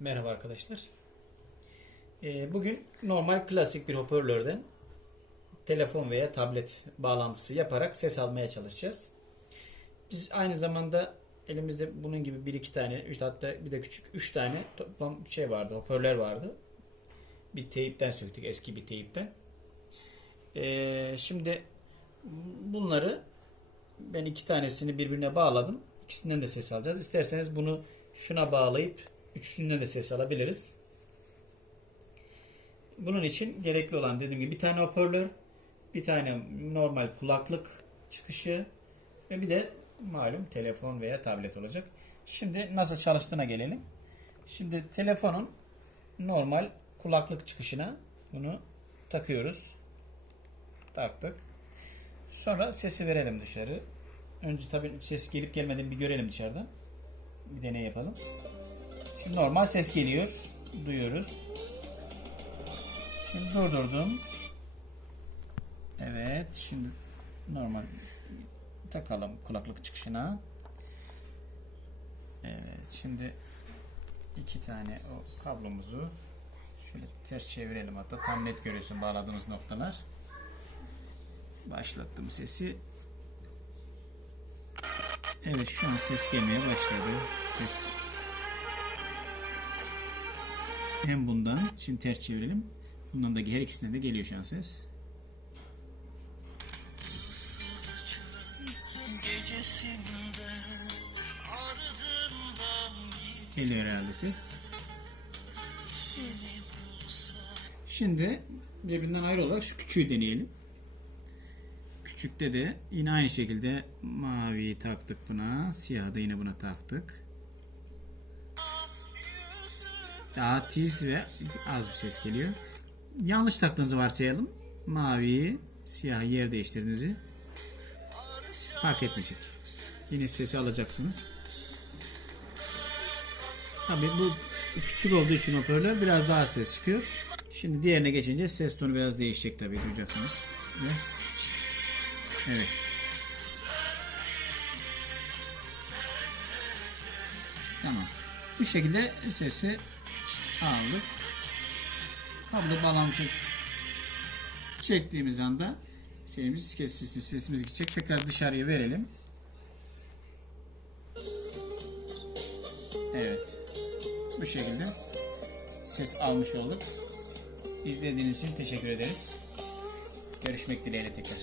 Merhaba arkadaşlar. Ee, bugün normal klasik bir hoparlörden telefon veya tablet bağlantısı yaparak ses almaya çalışacağız. Biz aynı zamanda elimizde bunun gibi bir iki tane, üç, hatta bir de küçük üç tane toplam şey vardı, hoparlör vardı. Bir teyipten söktük, eski bir teyipten. Ee, şimdi bunları ben iki tanesini birbirine bağladım. İkisinden de ses alacağız. İsterseniz bunu şuna bağlayıp üçünden de ses alabiliriz. Bunun için gerekli olan dediğim gibi bir tane hoparlör, bir tane normal kulaklık çıkışı ve bir de malum telefon veya tablet olacak. Şimdi nasıl çalıştığına gelelim. Şimdi telefonun normal kulaklık çıkışına bunu takıyoruz. Taktık. Sonra sesi verelim dışarı. Önce tabii ses gelip gelmediğini bir görelim dışarıdan. Bir deney yapalım. Şimdi normal ses geliyor. Duyuyoruz. Şimdi durdurdum. Evet. Şimdi normal takalım kulaklık çıkışına. Evet. Şimdi iki tane o kablomuzu şöyle ters çevirelim hatta tam net görüyorsun bağladığımız noktalar. Başlattım sesi. Evet şu an ses gelmeye başladı. Ses hem bundan şimdi ters çevirelim. Bundan da her ikisinden de geliyor şu an ses. Geliyor herhalde ses. Şimdi birbirinden ayrı olarak şu küçüğü deneyelim. Küçükte de yine aynı şekilde maviyi taktık buna. Siyahı da yine buna taktık. Daha tiz ve az bir ses geliyor. Yanlış taktığınızı varsayalım. Maviyi, siyahı yer değiştirdiğinizi fark etmeyecek. Yine sesi alacaksınız. Tabii bu küçük olduğu için hoparlör biraz daha ses çıkıyor. Şimdi diğerine geçince ses tonu biraz değişecek tabii duyacaksınız. Ve evet. Tamam. Bu şekilde sesi aldık. Kablo bağlantı çektiğimiz anda şeyimiz sesimiz, sesimiz gidecek. Tekrar dışarıya verelim. Evet. Bu şekilde ses almış olduk. İzlediğiniz için teşekkür ederiz. Görüşmek dileğiyle tekrar.